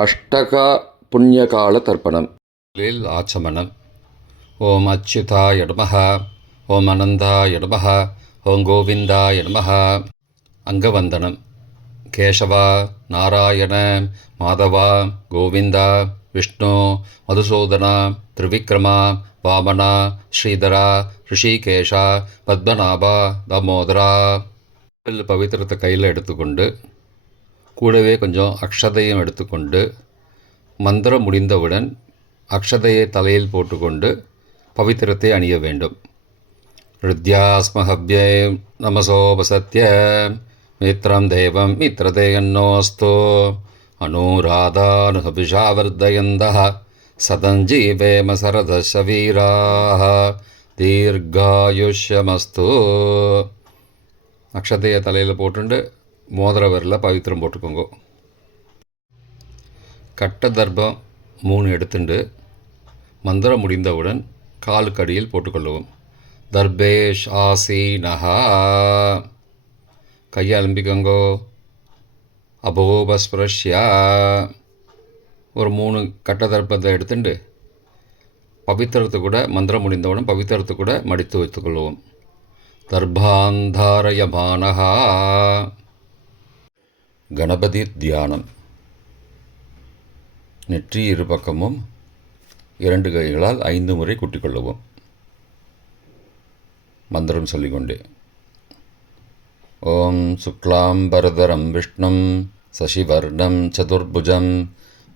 அஷ்டக புண்ணியகால தர்ப்பணம். ஆச்சமனம். ஓம் அச்சுதாய நமஹ, ஓம் அனந்தாய நமஹ, ஓம் கோவிந்தாய நமஹ. அங்கவந்தனம். கேசவா, நாராயண, மாதவா, கோவிந்தா, விஷ்ணு, மதுசூதனா, திரிவிக்ரமா, வாமனா, ஸ்ரீதரா, ரிஷிகேஷா, பத்மநாபா, தாமோதரா. பவித்திரத்தை கையில் எடுத்துக்கொண்டு கூடவே கொஞ்சம் அக்ஷதையும் எடுத்துக்கொண்டு மந்திரம் முடிந்தவுடன் அக்ஷதையை தலையில் போட்டுக்கொண்டு பவித்திரத்தை அணிய வேண்டும். ருத்யாஸ்மஹவ்யே நமசோபசத்ய மித்ரம் தேவம் மித்ரதேயன்னோஸ்தோ அனுராதானுஹபிஷாவர்தயந்தः சதஞ்சீவேம சரதசவீராः தீர்காயுஷ்யமஸ்து. அக்ஷதையை தலையில் போட்டுண்டு மோதிர விரலில் பவித்திரம் போட்டுக்கோங்க. கட்ட தர்ப்பம் 3 எடுத்துண்டு மந்திரம் முடிந்தவுடன் காலுக்கடியில் போட்டுக்கொள்ளவும். தர்பேஷ் ஆசீனஹா. கையை அலம்பிக்கோங்கோ. அபோபஸ்பிரஷ்யா. ஒரு 3 கட்ட தர்ப்பத்தை எடுத்துட்டு பவித்திரத்தை கூட மந்திரம் முடிந்தவுடன் பவித்திரத்தை கூட மடித்து வைத்துக்கொள்ளவும். தர்பாந்தாரயமானஹா. கணபதி தியானம். நெற்றி இரு பக்கமும் 2 கைகளால் 5 முறை குட்டிக்கொள்ளவும். மந்திரம் சொல்லிக்கொண்டே. ஓம் சுக்லாம்பரதரம் விஷ்ணும் சசிவர்ணம் சதுர்புஜம்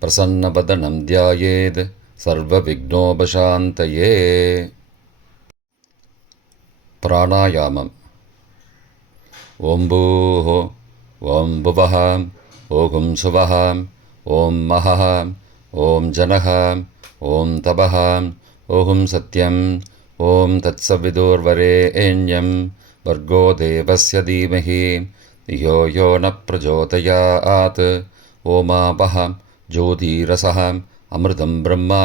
பிரசன்னபதனம் தியாயேத் சர்வ விக்னோபசாந்தயே. பிராணாயாமம். ஓம் பூஹோ, ஓம் புவஹ, ஓம் சுவஹ, ஓம் மஹஹ, ஓம் ஜனஹ, ஓம் தபஹ, ஓம் சத்யம், ஓம் தத்சவிதுர்வரேண்யம் வர்கோ தேவஸ்ய தீமஹி தியோ யோ ந பிரச்சோதயாத். ஓமாபஹ ஜோதிரசஹ அமிர்தம் பிரம்மா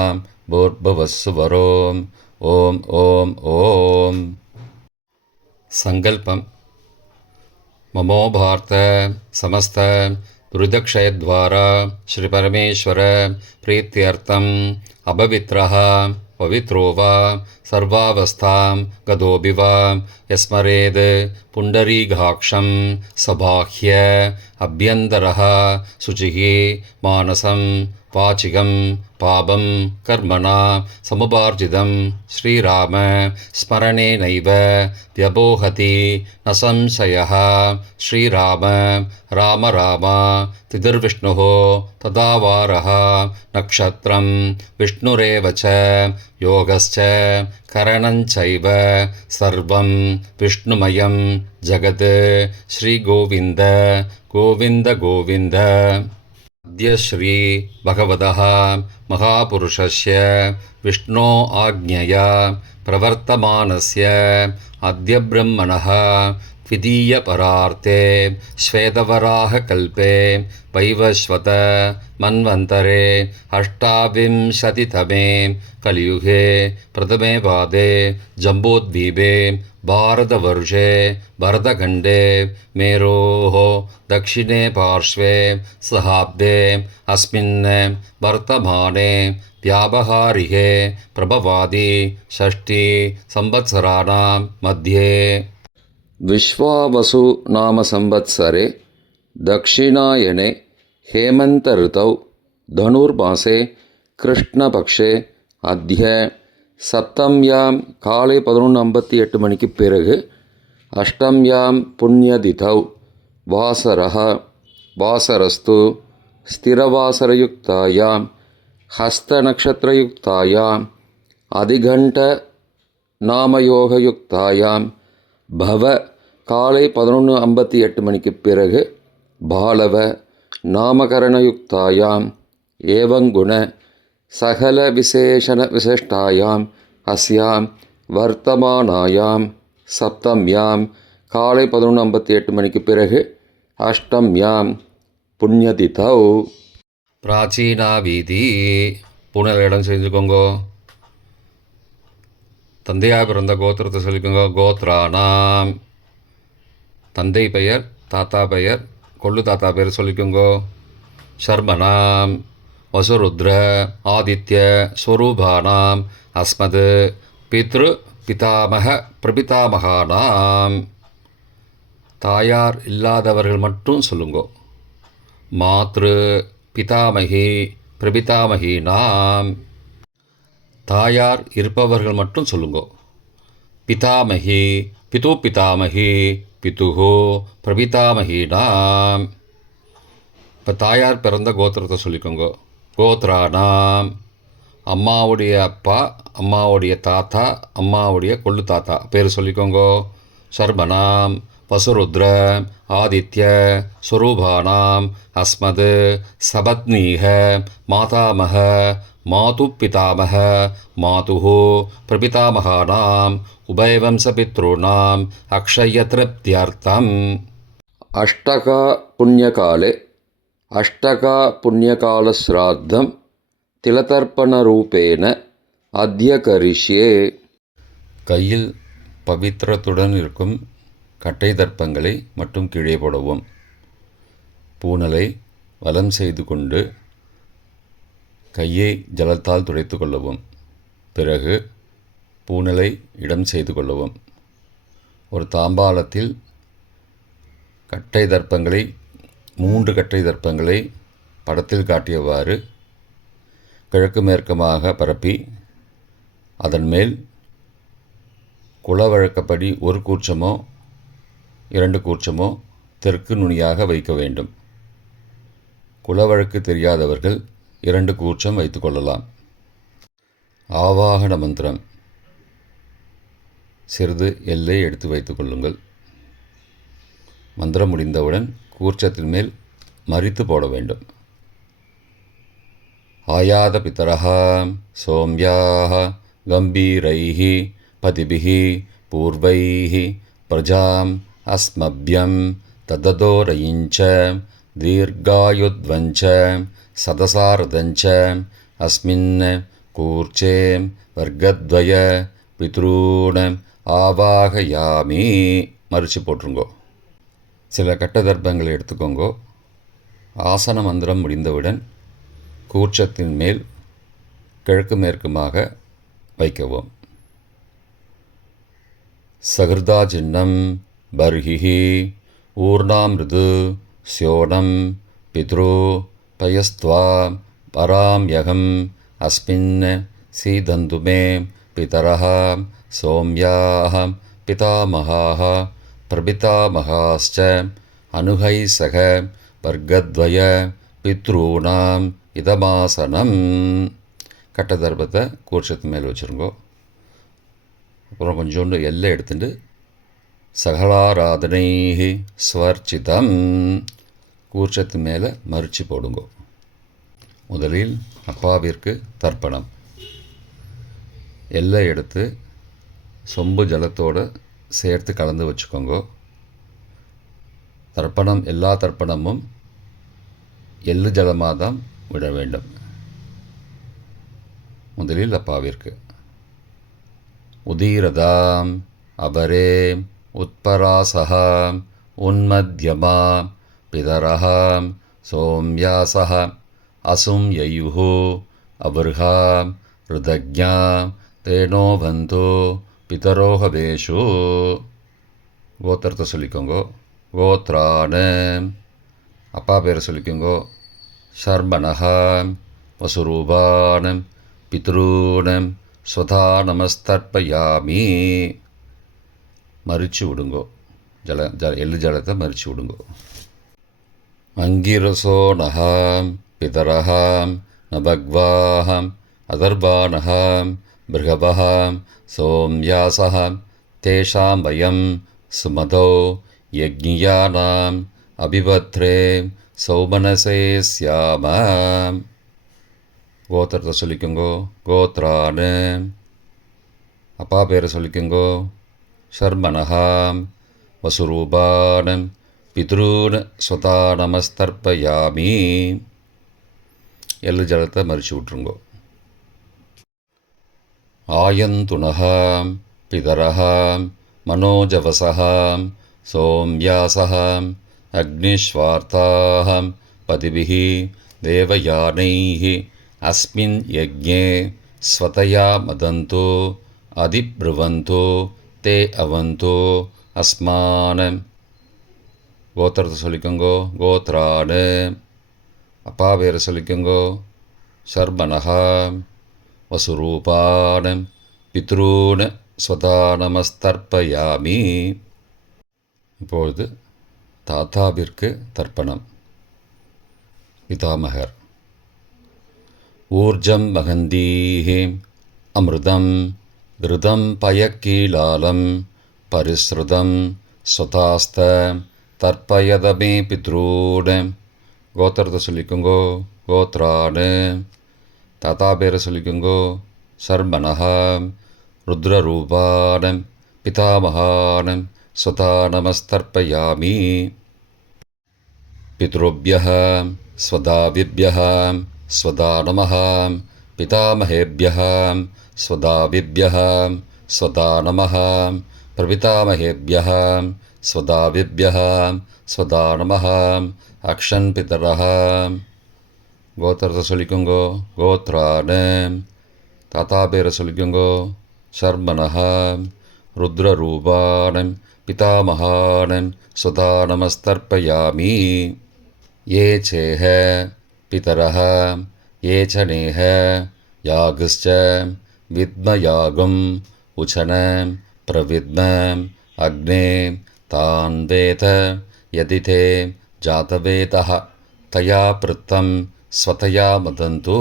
பூர்புவஸ்ஸுவரோம். ஓம் ஓம் ஓம். சங்கல்பம். மமோபார்த்த சமஸ்த துரிதக்ஷயத்வாரா ஸ்ரீ பரமேஸ்வர பிரீத்தியர்த்தம் அபவித்ரஹ பவித்ரோ வா சர்வாவஸ்தாம் கதோபி வா யஸ்மரேத் புண்டரீகாக்ஷம் சபாஹ்ய அப்யந்தரஹ சுச்சிஹி மானசம் வாச்சிகம் பாபம் கர்மணா சமுபார்ஜிதம் ஸ்ரீராம ஸ்மரணேனைவ வ்யபோஹதி ந சம்சயः. ஸ்ரீராம ராம ராம திதிர்விஷ்ணுः ததாவாரः நக்ஷத்ரம் விஷ்ணுரேவ ச யோகஸ்ச கரணஞ்சைவ சர்வம் விஷ்ணுமயம் ஜகத். ஸ்ரீகோவிந்த கோவிந்த கோவிந்த. அத்ய ஸ்ரீ பகவதः மகாபுருஷஸ்ய விஷ்ணோ ஆக்ஞயா பிரவர்த்தமானஸ்ய அத்ய பிரம்மணः द्वितीयपरार्थे श्वेतवराहकल्पे वैवस्वत मन्वन्तरे अष्टाविंशतितमे कलियुगे प्रथमे पादे जम्बूद्वीपे भारतवर्षे भरतखण्डे मेरोः दक्षिणे पार्श्वे सहाब्दे अस्मिन् वर्तमाने व्यावहारिके प्रभवादि षष्ठी संवत्सराणां मध्ये विश्वावसु नाम संवत्सरे दक्षिणायने हेमंत ऋतौ धनुर्मासे कृष्णपक्षे अद्य सप्तम्यां काले 11:58 மணிக்கு பிறகு अष्टम्यां पुण्यतिथौ वासरः वासरस्तु स्थिरवासरयुक्तायां हस्तनक्षत्रयुक्तायां अधिघण्ट नामयोगयुक्तायां भव காலை 11:58 மணிக்கு பிறகு பாலவ நாமகரணயுக்தாயாம் ஏவங்குண சகல விசேஷண விசிஷ்டாயாம் அஸ்யாம் வர்த்தமானாயாம் சப்தம்யாம் காலை 11:58 மணிக்கு பிறகு அஷ்டம்யாம் புண்ணியதிதௌ. பிராச்சீனா வீதி. பூனல் இடம் செஞ்சுக்கோங்கோ. தந்தையாக பிறந்த கோத்திரத்தை சொல்லிக்கோங்க. கோத்ரானாம். தந்தை பெயர், தாத்தா பெயர், கொள்ளு தாத்தா பெயர் சொல்லிக்கோங்கோ. ஷர்மனாம். வசுருத்ர ஆதித்ய ஸ்வரூபானாம் அஸ்மத் பித்ரு பிதாமக பிரபிதாமகானாம். தாயார் இல்லாதவர்கள் மட்டும் சொல்லுங்கோ. மாத்ரு பிதாமகி பிரபிதாமகீனாம். தாயார் இருப்பவர்கள் மட்டும் சொல்லுங்கோ. பிதாமகி பிது பிதாமகி பிதுஹோ பிரபிதாமகீனாம். இப்போ தாயார் பிறந்த கோத்திரத்தை சொல்லிக்கோங்க. கோத்ரானாம், அம்மாவுடைய அப்பா, அம்மாவுடைய தாத்தா, அம்மாவுடைய கொள்ளு தாத்தா பேர் சொல்லிக்கோங்க. சர்மனாம் வசுருத்ர ஆதித்ய ஸ்வரூபானாம் அஸ்மத் சபத்னீக மாதாமக மாது பிதாமக மாதுஹோ பிரபிதாமகானாம் உபயவம்சபித்ருணாம் அக்ஷயத்ருப்தியர்த்தம். அஷ்டகா புண்ணியகாலே அஷ்டகா புண்ணியகாலஸ்ராத்தம் திலதர்ப்பணரூபேன அத்ய கரிஷ்யே. கையில் பவித்திரத்துடன் இருக்கும் கட்டை தர்ப்பங்களை மட்டும் கீழே போடவும். பூனலை வலம் செய்து கொண்டு கையை ஜலத்தால் துடைத்து கொள்ளவும். பிறகு பூனலை இடம் செய்து கொள்ளவும். ஒரு தாம்பாளத்தில் கட்டை தர்ப்பங்களை 3 கட்டை தர்ப்பங்களை படத்தில் காட்டியவாறு கிழக்கு மேற்கமாக பரப்பி அதன் மேல் குலவழக்கப்படி 1 கூர்ச்சமோ 2 கூர்ச்சமோ தெற்கு நுனியாக வைக்க வேண்டும். குலவழக்கு தெரியாதவர்கள் 2 கூர்ச்சம் வைத்துக்கொள்ளலாம். ஆவாகன மந்திரம். சிறிது எல்லை எடுத்து வைத்துக் கொள்ளுங்கள். மந்திரம் முடிந்தவுடன் கூர்ச்சத்தின் மேல் மரித்து போட வேண்டும். ஆயாத பிதரஹ சோம்யாஹ கம்பீரைஹி பதிபிஹி பூர்வைஹி பிரஜாம் அஸ்மப்யம் தததோரயிஞ்ச தீர்காயுத்வஞ்ச சதசாரதஞ்ச அஸ்மின் கூர்ச்சே வர்க்கத்வய பித்ரூண ஆவாகயாமி. மறித்து போட்டுருங்கோ. சில கட்ட தர்ப்பங்களை எடுத்துக்கோங்கோ. ஆசன மந்திரம் முடிந்தவுடன் கூர்ச்சத்தின் மேல் கிழக்கு மேற்குமாக வைக்கவும். சகிருதா சின்னம் பர்ஹிஹி ஊர்ணாமிருது ஸ்யோனம் பித்ரு பயஸ்த்வா பராம்யகம் அஸ்மின் சீதந்துமே பிதரஹ சோம்யாஹ பிதாமகாஹ பிரபிதாமகாஸ்ச அனுகை சக வர்க்கத்வய பித்ரூணாம் இதமாசனம். கட்ட தர்ப்பத்தை கூர்ச்சத்து மேல் வச்சுருங்கோ. அப்புறம் கொஞ்சோண்டு எல்லை எடுத்துட்டு சகலாராதனை ஸ்வர்ச்சிதம் கூர்ச்சத்து மேலே மறித்து போடுங்கோ. முதலில் அப்பாவிற்கு தர்ப்பணம். எல்லை எடுத்து சொம்பு ஜலத்தோடு சேர்த்து கலந்து வச்சுக்கோங்க. தர்ப்பணம் எல்லா தர்ப்பணமும் எள்ளு ஜலமாக தான் விட வேண்டும். முதலில் அப்பாவிற்கு உதீரதாம் அபரே உத்பராசஹா உன்மத்யமா பிதரஹாம் சோம்யாசஹ அசும் யயுஹு அபர்ஹாம் ருதக்ஞா தேனோ பந்தோ பிதரோஹவேஷு. கோத்திரத்தை சொல்லிக்கோங்கோ. கோத்ரான அப்பா பேரை சொல்லிக்கோங்கோ. ஷர்மணஹாம் வசுரூபானம் பித்ரூனம் ஸ்வதா நமஸ்தர்ப்பயாமி. மறித்து விடுங்கோ. எள்ளு ஜலத்தை மறித்து விடுங்கோ. அங்கிரசோ நகாம் பிதரஹாம் நபக்வாஹாம் அதர்பானஹாம் பிருகபஹாம் சோம்யாசஹாம் தேஷாம் வயம் சுமதோ யக்ஞியானாம் அபிபத்ரே சௌமனசே ஸ்யாமாம். கோத்திரத்தை சொல்லிக்கோங்கோ. கோத்ரான அப்பா பேரை சொல்லிக்கோங்கோ. ஷர்மணஹாம் வசுரூபானம் பித்ரூன் ஸ்வதா நமஸ்தர்ப்பயாமி. எள்ளு ஜலத்தை மறித்து விட்ருங்கோ. ஆயந்துணஹாம் பிதரஹாம் மனோஜவசஹாம் சோம்யாசஹாம் அக்னிஸ்வார்த்தாஹாம் பதிபிஹி देवयानैः अस्मिन् यज्ञे स्वतया मदन्तो अधिब्रुवन्तो ते अवन्तो अस्मान्. கோத்திரத்தை சொல்லிக்கோங்கோ. கோத்ரான். அப்பா பேரை சொல்லிக்கோங்கோ. சர்மனஹா. வசுரூபான் பித்ரூன் ஸ்வதா நமஸ்தர்ப்பயாமி. இப்பொழுது தாத்தாவிற்கு தர்ப்பணம். பிதாமகர். ஊர்ஜம் வகந்தீஹி அமிர்தம் கிருதம் பயக்கீலாலம் பரிஸ்ருதம் ஸ்வதாஸ்த தர்ப்பயதமே பித்ரூன். கோத்திரத்தை சொல்லிக்கோங்கோ. கோத்ரான். தாத்தா பேரை சொல்லிக்கோங்கோ. சர்மனஹா. ருத்ரரூபான் பிதாமகான் ஸ்வதா நமஸ்தர்ப்பயாமி. பித்ருभ्यः स्वदाविभ्यः स्वदा नमः. पितामहेभ्यः स्वदाविभ्यः स्वदा नमः. प्रपितामहेभ्यः स्वदाविभ्यः स्वदा नमः. अक्षन् पितरः. கோத்திரத்தை சொல்லிக்கோங்கோ. கோத்ரான். தாத்தா பேரை சொல்லிக்கோங்கோ. சர்மனஹா. ருத்ரரூபான் பிதாமகான் ஸ்வதா நமஸ்தர்ப்பயாமி. ये चेह पितरः ये च नेह यागश्च विद्मयागम् उचन प्रविद्म अग्ने तान् वेद यदि ते जातवेदः तया पृत्तं स्वतया मदन्तु.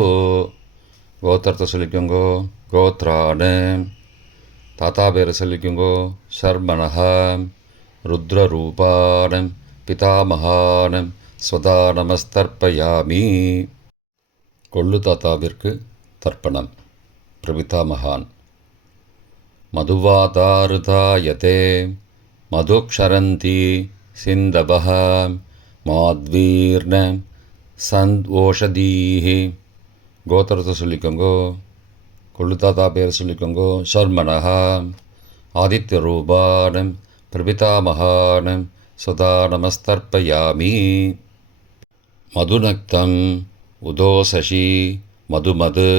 கோத்திரத்தை சொல்லிக்கோங்கோ. கோத்ரான். தாத்தா பேரை சொல்லிக்கோங்கோ. சர்மனஹா. ருத்ரரூபான் பிதாமகான் ஸ்வதா நமஸ்தர்ப்பயாமி. கொள்ளு தாத்தாவிற்கு தர்ப்பணம். பிரபிதாமகான். மதுவாதாருதாயதே மதுக்ஷரந்தி சிந்தவஹ மாத்வீர்ண சந்த்வோஷதீஹி. கோத்திரத்தை சொல்லிக்கோங்கோ. கொள்ளு தாத்தா பேரை சொல்லிக்கோங்கோ. சர்மனஹா. ஆதித்யரூபான் பிரபிதாமகான் ஸ்வதா நமஸ்தர்ப்பயாமி. மதுநக்தம் உதோசசி மதுமது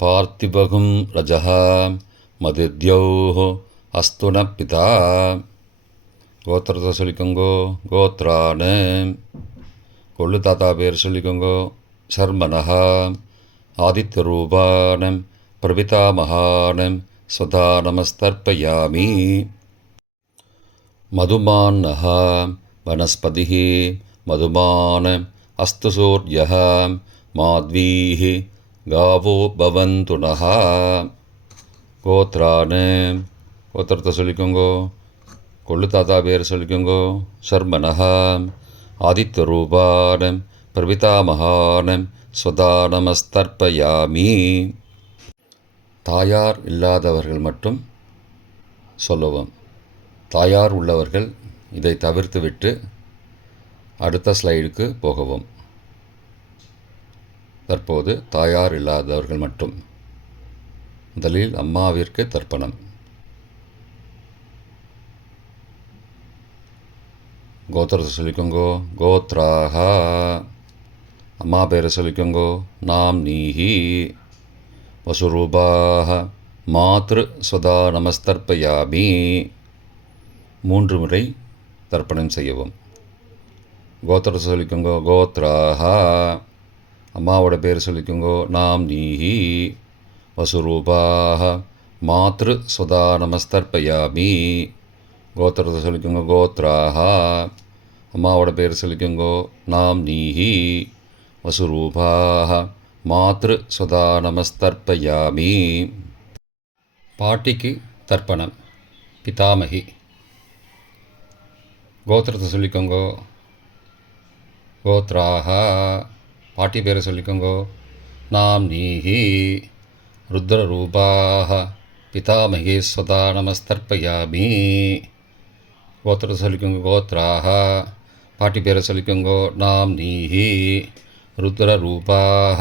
பார்த்திபகும் ரஜः மதித்யௌः அஸ்து ந பிதா. கோத்திரத்தை சொல்லிக்கோங்கோ. கோத்ரான். கொள்ளு தாத்தா பேர் சொல்லிக்கோங்கோ. சர்மனஹா. ஆதித்யரூபான் பிரபிதாமகான் ஸ்வதா நமஸ்தர்ப்பயாமி. மதுமான்னः वनस्पतिः मधुमान् अस्तु सूर्यः माध्वीः गावो भवन्तु नः. கோத்ரான். கோத்திரத்தை சொல்லிக்கோங்கோ. கொள்ளு தாத்தா பேர் சொல்லிக்கோங்கோ. சர்மனஹா. ஆதித்யரூபான் பிரபிதாமகான் ஸ்வதா நமஸ்தர்ப்பயாமி. தாயார் இல்லாதவர்கள் மட்டும் சொல்லவும். தாயார் உள்ளவர்கள் இதை தவிர்த்துவிட்டு அடுத்த ஸ்லைடுக்கு போகவும். தற்போது தாயார் இல்லாதவர்கள் மட்டும். முதலில் அம்மாவிற்கு தர்ப்பணம். கோத்திரத்தை சொல்லிக்கோங்கோ. கோத்ராஹா. அம்மா பேரை சொல்லிக்கோங்கோ. நாம் நீஹி. வசுரூபாஹ மாத்ரு ஸ்வதா நமஸ்தர்ப்பயாமி. 3 முறை தர்ப்பணம் செய்யவும். கோத்திரத்தை சொல்லிக்கோங்கோ. கோத்ராஹா. அம்மாவோட பேர் சொல்லிக்கோங்கோ. நாம் நீஹி. வசுரூபாஹ மாத்ரு ஸ்வதா நமஸ்தர்ப்பயாமி. கோத்திரத்தை சொல்லிக்கோங்கோ. கோத்ராஹா. அம்மாவோட பேர் சொல்லிக்கோங்கோ. நாம் நீஹி. வசுரூபாஹ மாத்ரு ஸ்வதா நமஸ்தர்ப்பயாமி. பாட்டிக்கு தர்ப்பணம். பிதாமகி. கோத்திரத்தை சொல்லிக்கோங்கோ. கோத்ராஹா. பாட்டி பேரை சொல்லிக்கோங்கோ. நாம் நீஹி. ருத்ரரூபாஹ பிதாமகி ஸ்வதா நமஸ்தர்ப்பயாமி. கோத்திரத்தை சொல்லிக்கோங்கோ. கோத்ராஹா. பாட்டி பேரை சொல்லிக்கோங்கோ. நாம் நீஹி. ருத்ரரூபாஹ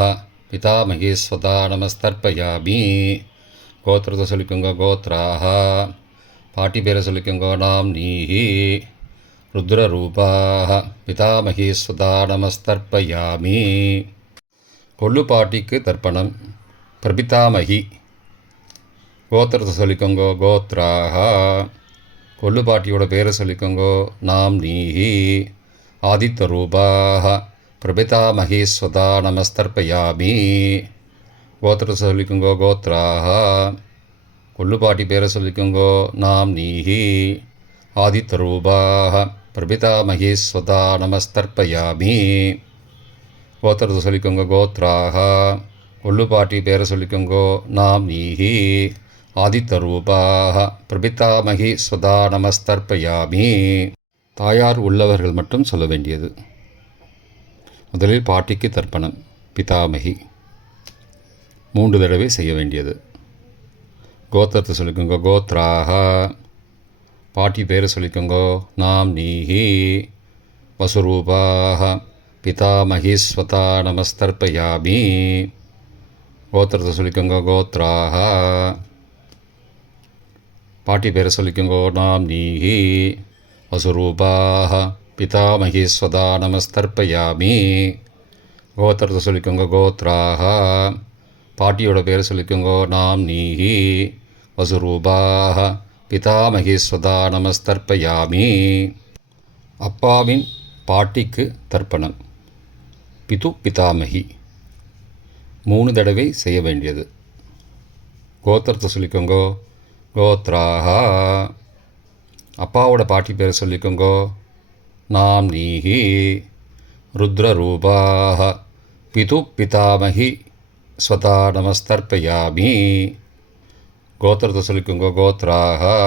பிதாமகி ஸ்வதா நமஸ்தர்ப்பயாமி. கோத்திரத்தை சொல்லிக்கோங்கோ. கோத்ராஹா. பாட்டி பேரை சொல்லிக்கோங்கோ. நாம் நீஹி. ருத்ரரூபாஹ பிதாமகி ஸ்வதா நமஸ்தர்ப்பயாமி. கொள்ளு பாட்டிக்கு தர்ப்பணம். பிரபிதாமகி. கோத்திரத்தை சொல்லிக்கோங்கோ. கோத்ராஹா. கொள்ளு பாட்டியோட பேரை சொல்லிக்கோங்கோ. நாம் நீஹி. ஆதித்த ரூபாக. பிரபிதாமகி ஸ்வதா நமஸ்தர்ப்பயாமி. கோத்திரத்தை சொல்லிக்கோங்கோ. கோத்ராஹா. கொள்ளு பாட்டி பேரை சொல்லிக்கோங்கோ. நாம் நீஹி. ஆதித்த ரூபாக. பிரபிதாமகி ஸ்வதா நமஸ்தர்ப்பயாமி. கோத்திரத்தை சொல்லிக்கோங்க. கோத்ராஹா. கொள்ளு பாட்டி பேரை சொல்லிக்கோங்கோ. நாம் நீஹி. ஆதித்த ரூபாக. பிரபிதாமகி ஸ்வதா நமஸ்தர்ப்பயாமி. தாயார் உள்ளவர்கள் மட்டும் சொல்ல வேண்டியது. முதலில் பாட்டிக்கு தர்ப்பணம். பிதாமகி 3 தடவை செய்ய வேண்டியது. கோத்திரத்தை சொல்லிக்கோங்க. கோத்ராஹா. பாட்டி பேரை சொல்லிக்கோங்கோ. நாம் நீஹி. வசுரூபாக. பிதாமகி ஸ்வதா நமஸ்தர்ப்பயாமி. கோத்திரத்தை சொல்லிக்கோங்க. கோத்ராஹா. பாட்டி பேரை சொல்லிக்கோங்கோ. நாம் நீஹி. வசுரூபாக. பிதாமகி ஸ்வதா நமஸ்தர்ப்பயாமி. கோத்திரத்தை சொல்லிக்கோங்க. கோத்ராஹா. பாட்டியோட பேரை சொல்லிக்கோங்கோ. நாம் நீஹி. வசுரூபாக. பிதாமகி ஸ்வதா நமஸ்தர்ப்பயாமி. அப்பாவின் பாட்டிக்கு தர்ப்பணம். பிது பிதாமகி 3 தடவை செய்ய வேண்டியது. கோத்திரத்தை சொல்லிக்கோங்கோ. கோத்ராஹா. அப்பாவோட பாட்டி பேரை சொல்லிக்கோங்கோ. நாம் நீஹி. ருத்ரரூபாக. பிது பிதாமகி ஸ்வதா நமஸ்தர்ப்பயாமி. கோத்திரத்தை சொல்லிக்கோங்கோ. கோத்ராஹா.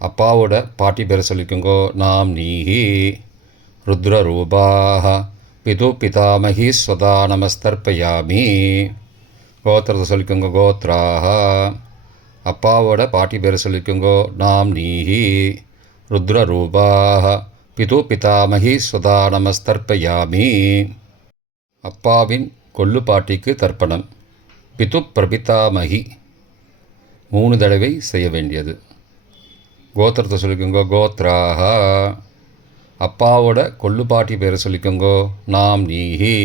அப்பாவோட பாட்டி பேரை சொல்லிக்கோங்கோ. நாம் நீஹி. ருத்ரரூபாக. பிது பிதாமகி ஸ்வதா நமஸ்தர்ப்பயாமி. கோத்திரத்தை சொல்லிக்கோங்க. கோத்ராஹா. அப்பாவோட பாட்டி பேரை சொல்லிக்கோங்கோ. நாம் நீஹி. ருத்ரரூபாக. பிது பிதாமகி ஸ்வதா நமஸ்தர்ப்பயாமி. அப்பாவின் கொள்ளு பாட்டிக்கு தர்ப்பணம். பிது பிரபிதாமகி 3 தடவை செய்ய வேண்டியது. கோத்திரத்தை சொல்லிக்கோங்கோ. கோத்ராஹா. அப்பாவோட கொள்ளு பாட்டி பேரை சொல்லிக்கோங்கோ. நாம் நீஹி.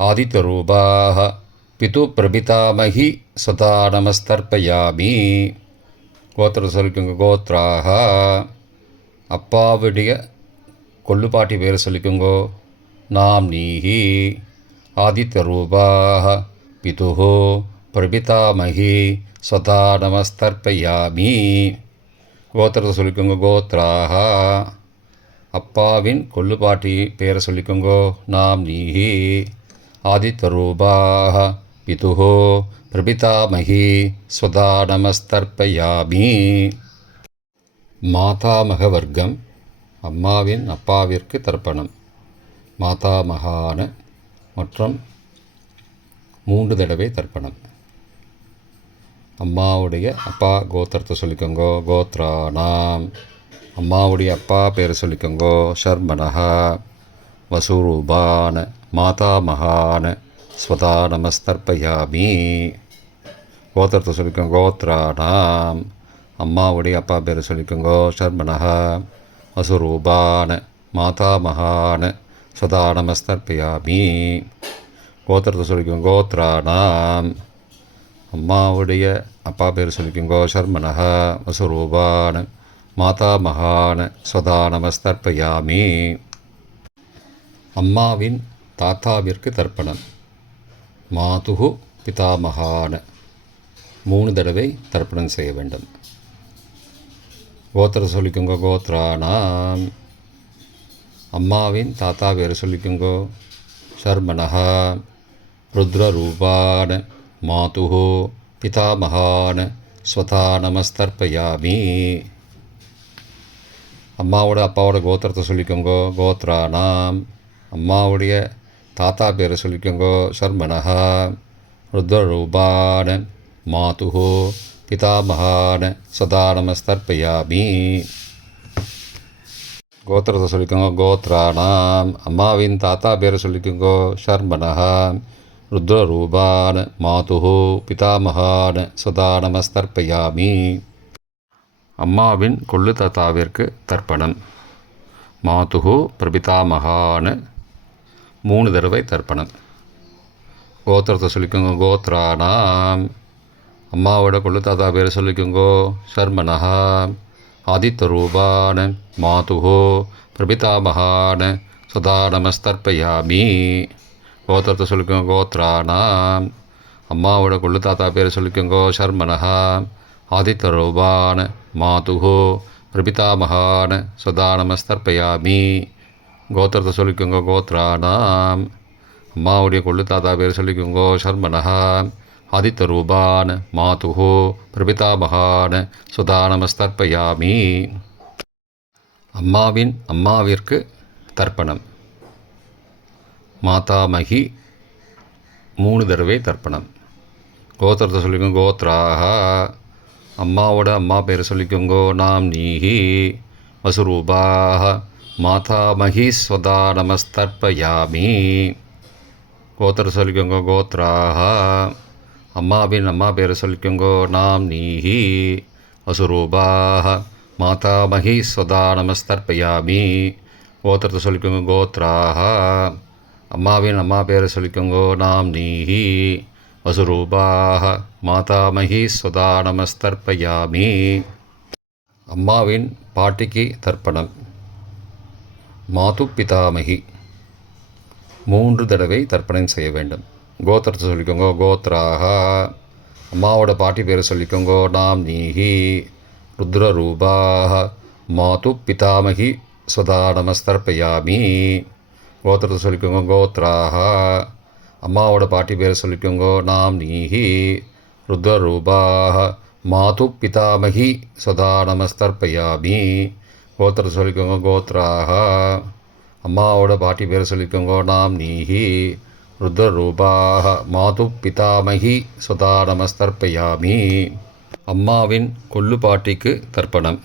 ஆதித்த ரூபாக. பிது பிரபிதாமகி ஸ்வதா நமஸ்தர்ப்பயாமி. கோத்திரத்தை சொல்லிக்கோங்க. கோத்ராஹா. அப்பாவுடைய கொள்ளு பாட்டி பேரை சொல்லிக்கோங்கோ. நாம் நீஹி. ஆதித்த ரூபாக. பிது பிரபிதாமகி ஸ்வதா நமஸ்தர்ப்பயாமி. கோத்திரத்தை சொல்லிக்கோங்க. கோத்ராஹா. அப்பாவின் கொள்ளு பாட்டி பேரை சொல்லிக்கோங்கோ. நாம் நீஹி. ஆதித்த ரூபாக. பிது பிரபிதாமகி ஸ்வதா நமஸ்தர்ப்பயாமி. மாதாமக வர்க்கம். அம்மாவின் அப்பாவிற்கு தர்ப்பணம். மாதாமகான மற்றும் 3 தடவை தர்ப்பணம். அம்மாவுடைய அப்பா கோத்திரத்தை சொல்லிக்கோங்கோ. கோத்ராணாம். அம்மாவுடைய அப்பா பேரை சொல்லிக்கோங்கோ. ஷர்மனஹா. வசுரூபான. மாதாமகான ஸ்வதா நமஸ்தர்ப்பயாமி. கோத்திரத்தை சொல்லிக்கோங்க. கோத்ராணாம். அம்மாவுடைய அப்பா பேரை சொல்லிக்கோங்கோ. ஷர்மனஹா. வசுரூபான. மாதாமகான ஸ்வதா நமஸ்தர்ப்பயாமி. கோத்திரத்தை சொல்லிக்கோங்க. கோத்ராணாம். அம்மாவுடைய அப்பா பேர் சொல்லிக்கோங்கோ. ஷர்மனஹா. வசுரூபான. மாதாமகான ஸ்வதா நமஸ்தர்ப்பயாமி. அம்மாவின் தாத்தாவிற்கு தர்ப்பணம். மாதுகு பிதாமகான 3 தடவை தர்ப்பணம் செய்ய வேண்டும். கோத்திரத்தை சொல்லிக்கோங்க. கோத்ராணாம். அம்மாவின் தாத்தா பேரை சொல்லிக்கோங்கோ. ஷர்மனஹா. ருத்ரரூபான. மாதுகு பிதாமகான ஸ்வதா நமஸ்தர்ப்பயாமி. அம்மாவோட அப்பாவோட கோத்திரத்தை சொல்லிக்கோங்கோ. கோத்ராணாம். அம்மாவுடைய தாத்தா பேரை சொல்லிக்கோங்கோ. ஷர்மனஹா. ருத்ரரூபான. மாதுகு பிதாமகான ஸ்வதா நமஸ்தர்ப்பயாமி. கோத்திரத்தை சொல்லிக்கோங்க. கோத்ராணாம். அம்மாவின் தாத்தா பேரை சொல்லிக்கோங்கோ. ஷர்மனஹா. ருத்ரரூபான. மாதுகு பிதாமகான ஸ்வதா நமஸ்தர்ப்பயாமி. அம்மாவின் கொள்ளு தாத்தாவிற்கு தர்ப்பணம். மாதுகு பிரபிதாமகான 3 தடவை தர்ப்பணம். கோத்திரத்தை சொல்லிக்கோங்க கோத்ரானாம். அம்மாவோட கொள்ளு தாத்தா பேர் சொல்லிக்கோங்கோ சர்மனஹா. ஆதித்த ரூபான் மாதுஹோ பிரபிதாமகான் சதா நமஸ்தர்ப்பயாமி. கோத்திரத்தை சொல்லிக்கோங்க கோத்ரானாம். அம்மாவோட கொள்ளு தாத்தா பேர் சொல்லிக்கோங்கோ சர்மனஹா. ஆதித்த ரூபான் மாதுஹோ பிரபிதாமகான் சதா நமஸ்தர்ப்பயாமி. கோத்திரத்தை சொல்லிக்கோங்க கோத்ரானாம். அம்மாவுடைய கொள்ளு தாத்தா பேர் சொல்லிக்கோங்கோ சர்மனஹா. ஆதித்த ரூபான் மாதுஹோ பிரபிதாமகான் சுதா நமஸ்தர்ப்பயாமி. அம்மாவின் அம்மாவிற்கு தர்ப்பணம். மாதாமகி 3 தடவை தர்ப்பணம். கோத்திரத்தை சொல்லிக்கோங்க கோத்ராக. அம்மாவோட அம்மா பேர் சொல்லிக்கோங்கோ நாம் நீஹி வசுரூபாக. மாதாமகி ஸ்வதா நமஸ்தர்ப்பயாமி. கோத்திரத்தை சொல்லிக்கோங்க கோத்ராக. அம்மாவின் அம்மா பேர் சொல்லிக்கோங்கோ நாம் நீஹி வசுரூபாக. மாதாமகி ஸ்வதா நமஸ்தர்ப்பயாமி. கோத்திரத்தை சொல்லிக்கோங்க கோத்ராக. அம்மாவின் அம்மா பேர் சொல்லிக்கோங்கோ நாம் நீஹி வசுரூபாக. மாதாமகி ஸ்வதா நமஸ்தர்ப்பயாமி. அம்மாவின் பாட்டிக்கு தர்ப்பணம். மாது பிதாமகி 3 தடவை தர்ப்பணம் செய்ய வேண்டும். கோத்திரத்தை சொல்லிக்கோங்க கோத்ராக. அம்மாவோட பாட்டி பேர் சொல்லிக்கோங்கோ நாம் நீஹி ருத்ரரூபாக. மாது பிதாமகி ஸ்வதா நமஸ்தர்ப்பயாமி. கோத்திரத்தை சொல்லிக்கோங்க கோத்ராக. அம்மாவோட பாட்டி பேர் சொல்லிக்கோங்கோ நாம் நீஹி ருத்ரரூபாக. மாது பிதாமகி ஸ்வதா நமஸ்தர்ப்பயாமி. கோத்திரத்தை சொல்லிக்கோங்க கோத்ராக. அம்மாவோட பாட்டி பேர் சொல்லிக்கோங்கோ நாம் நீஹி ருத்ரரூபாக. மாது பிதாமகி ஸ்வதா நமஸ்தர்ப்பயாமி. அம்மாவின் கொள்ளு பாட்டிக்கு தர்ப்பணம்.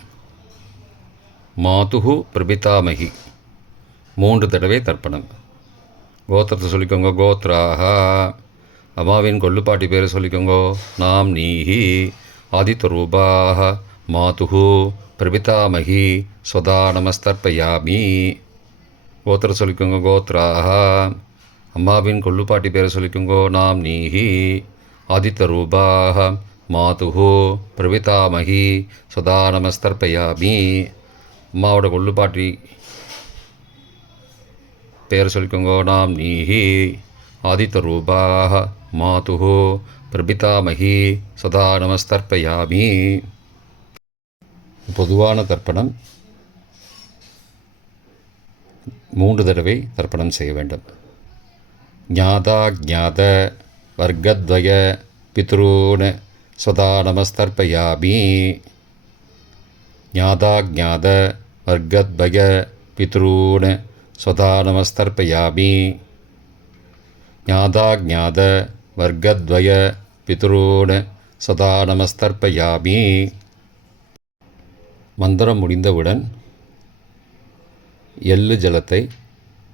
மாதுஹு பிரபிதாமகி 3 தடவை தர்ப்பணம். கோத்திரத்தை சொல்லிக்கோங்க கோத்ராக. அம்மாவின் கொள்ளுப்பாட்டி பேர் சொல்லிக்கோங்கோ நாம் நீஹி ஆதித்த ரூபாக. மாதுஹு பிரபிதாமகி ஸ்வதா நமஸ்தர்ப்பயாமி. கோத்திரம் சொல்லிக்கோங்க கோத்ராக. அம்மாவின் கொள்ளுப்பாட்டி பேர் சொல்லிக்கோங்கோ நாம் நீஹி ஆதித்த ரூபாக. மாதுஹு பிரபிதாமகி ஸ்வதா நமஸ்தர்ப்பயாமி. அம்மாவோட கொள்ளுப்பாட்டி பேர் சொல்லிக்கோங்கோ நாம் நீஹி ஆதித்த ரூபாக. மாதுஹு பிரபிதாமகி சதா நமஸ்தர்ப்பயாமி. பொதுவான தர்ப்பணம் 3 தடவை தர்ப்பணம் செய்ய வேண்டும். ஞாதா ஜாத வர்க்கத்வய பித்ரூன் சதா நமஸ்தர்ப்பயாமி. ஞாதா ஜாத வர்க்கத்வய பித்ரூன் சதா நமஸ்தர்ப்பயாமி. ஞாதா ஜாத வர்க்கத்வய பித்ரூன் சதா நமஸ்தர்ப்பயாமி. மந்திரம் முடிந்தவுடன் எள்ளு ஜலத்தை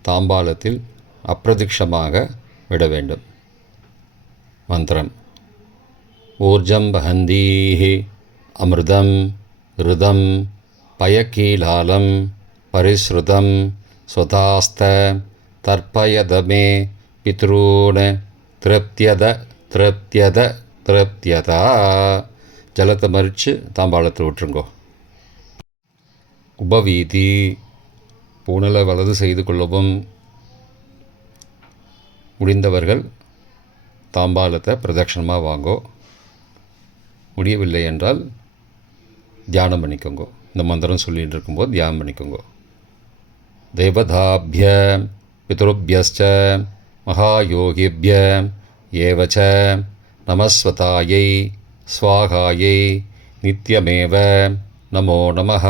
தாம்பாலத்தில் அப்பிரதிக்ஷமாக விட வேண்டும். மந்திரம் ஊர்ஜம் வஹந்தீஹி அமிர்தம் ருதம் பயக்கீலாலம் பரிஸ்ருதம் ஸ்வதாஸ்த தர்ப்பயதமே பித்ரூன் திருப்தியத திருப்தியத திருப்தியதா. ஜலத்தை மறித்து தாம்பாளத்தில் விட்டுருங்கோ. உபவீதி பூணலை வலது செய்து கொள்ளவும். முடிந்தவர்கள் தாம்பாலத்தை பிரதட்சணமாக வாங்கோ. முடியவில்லை என்றால் தியானம் பண்ணிக்கோங்கோ. இந்த மந்திரம் சொல்லிகிட்டு இருக்கும்போது தியானம் பண்ணிக்கோங்கோ. தேவதாபிய பித்ருபியஸ்ச மகாயோகிபிய ஏவச்ச நமஸ்வதாயை ஸ்வாகாயை நித்யமேவ நமோ நமः.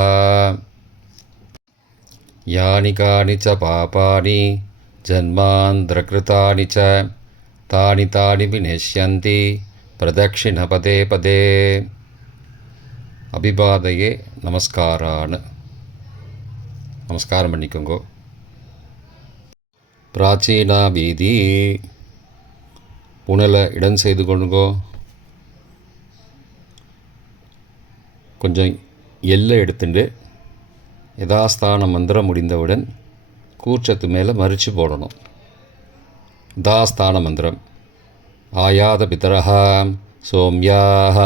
யானி கானி ச பாபானி ஜன்மாந்திரகிருதானி ச தானி தானி விநஷ்யந்தி பிரதக்ஷிண பதே பதே. அபிபாதையே நமஸ்காரான்னு நமஸ்காரம் பண்ணிக்கோங்கோ. பிராச்சீனா வீதி புனலை இடம் செய்து கொள்ளுங்கோ. கொஞ்சம் எல்லை எடுத்துட்டு யதாஸ்தான மந்திரம் முடிந்தவுடன் கூர்ச்சத்து மேலே மறித்து போடணும். யதாஸ்தான மந்திரம் ஆயாதபிதரः சோம்யாः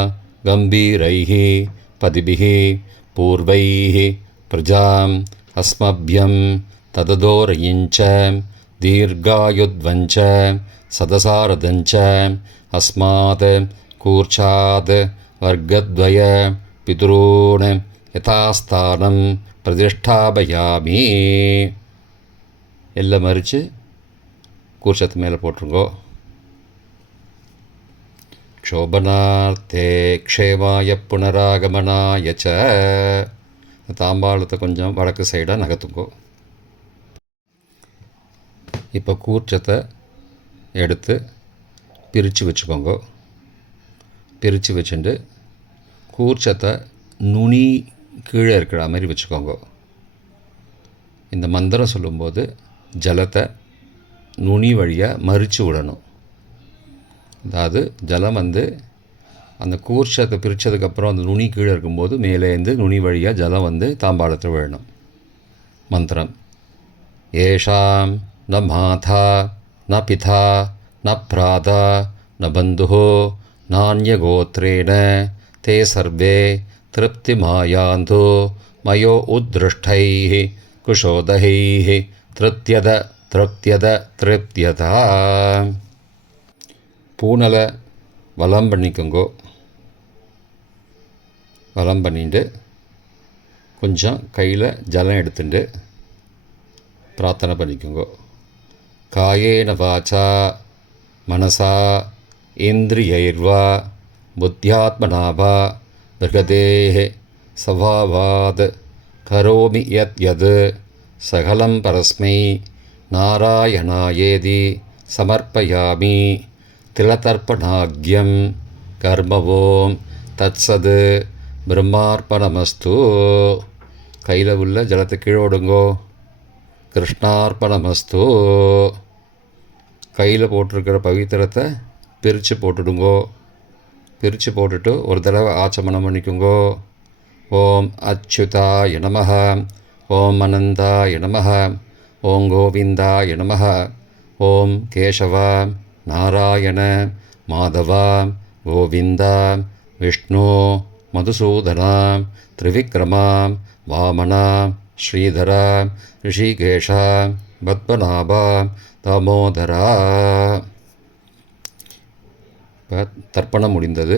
கம்பீரைः பதிபிः பூர்வைः பிரஜாம் அஸ்மப்யம் தததோரயிஞ்ச தீர்காயுத்வஞ்ச சதசாரதஞ்ச அஸ்மாத் கூர்ச்சாத் வர்க்கத்வய பிதுரூன் யதாஸ்தானம் பிரதிஷ்டாபயாமி. எல்லாம் மறித்து கூர்ச்சத்து மேலே போட்டுருங்கோ. க்ஷோபனார்த்தே க்ஷேமாய புனராகமனாய ச. தாம்பாளத்தை கொஞ்சம் வடக்கு சைடாக நகர்த்துங்கோ. இப்போ கூர்ச்சத்தை எடுத்து பிரித்து வச்சுக்கோங்க. பிரித்து வச்சுட்டு கூர்ச்சத்தை நுனி கீழே இருக்கிற மாதிரி வச்சுக்கோங்க. இந்த மந்திரம் சொல்லும்போது ஜலத்தை நுனி வழியாக மறித்து விடணும். அதாவது ஜலம் அந்த கூர்ச்சத்தை பிரித்ததுக்கப்புறம் அந்த நுனி கீழே இருக்கும்போது மேலேருந்து நுனி வழியாக ஜலம் தாம்பாளத்தில் விழணும். மந்திரம்: ஏஷாம் ந மாதா ந பிதா ந பிராதா ந பந்துஹோ நான்யகோத்ரேண தே சர்வே திருப்திமாயாந்து மயோ உத்ருஷ்டைः குஷோதகைः திருப்தியத திருப்தியத திருப்தியதா. பூனலை வலம் பண்ணிக்கோங்கோ. வலம் பண்ணிட்டு கொஞ்சம் கையில் ஜலம் எடுத்துட்டு பிரார்த்தனை பண்ணிக்கோங்கோ. காயேன வாச்சா மனசா இந்திரியைர்வா புத்தியாத்மனாவா பிருகதேஹ சவாவாத் கரோமி யத் யத் சகலம் பரஸ்மை நாராயணாயேதி சமர்ப்பயாமி திலதர்ப்பணாக்யம் கர்மவோம் தத்சது பிரம்மார்ப்பணமஸ்து. கையில் உள்ள ஜலத்தை கீழே விடுங்கோ. கிருஷ்ணார்ப்பணமஸ்து. கையில் போட்டிருக்கிற பவித்திரத்தை பிரித்து போட்டுடுங்கோ. பிரித்து போட்டுட்டு ஒரு தடவை ஆச்சமனம் பண்ணிக்கோங்கோ. ஓம் அச்சுதாய நமஹ, ஓம் அனந்தாய நமஹ, ஓம் கோவிந்தாய நமஹ, ஓம் கேசவா நாராயண மாதவா கோவிந்தா விஷ்ணு மதுசூதனா திரிவிக்ரமா வாமனா ஸ்ரீதரா ரிஷிகேஷா பத்மநாபா தாமோதரா. இப்போ தர்ப்பணம் முடிந்தது.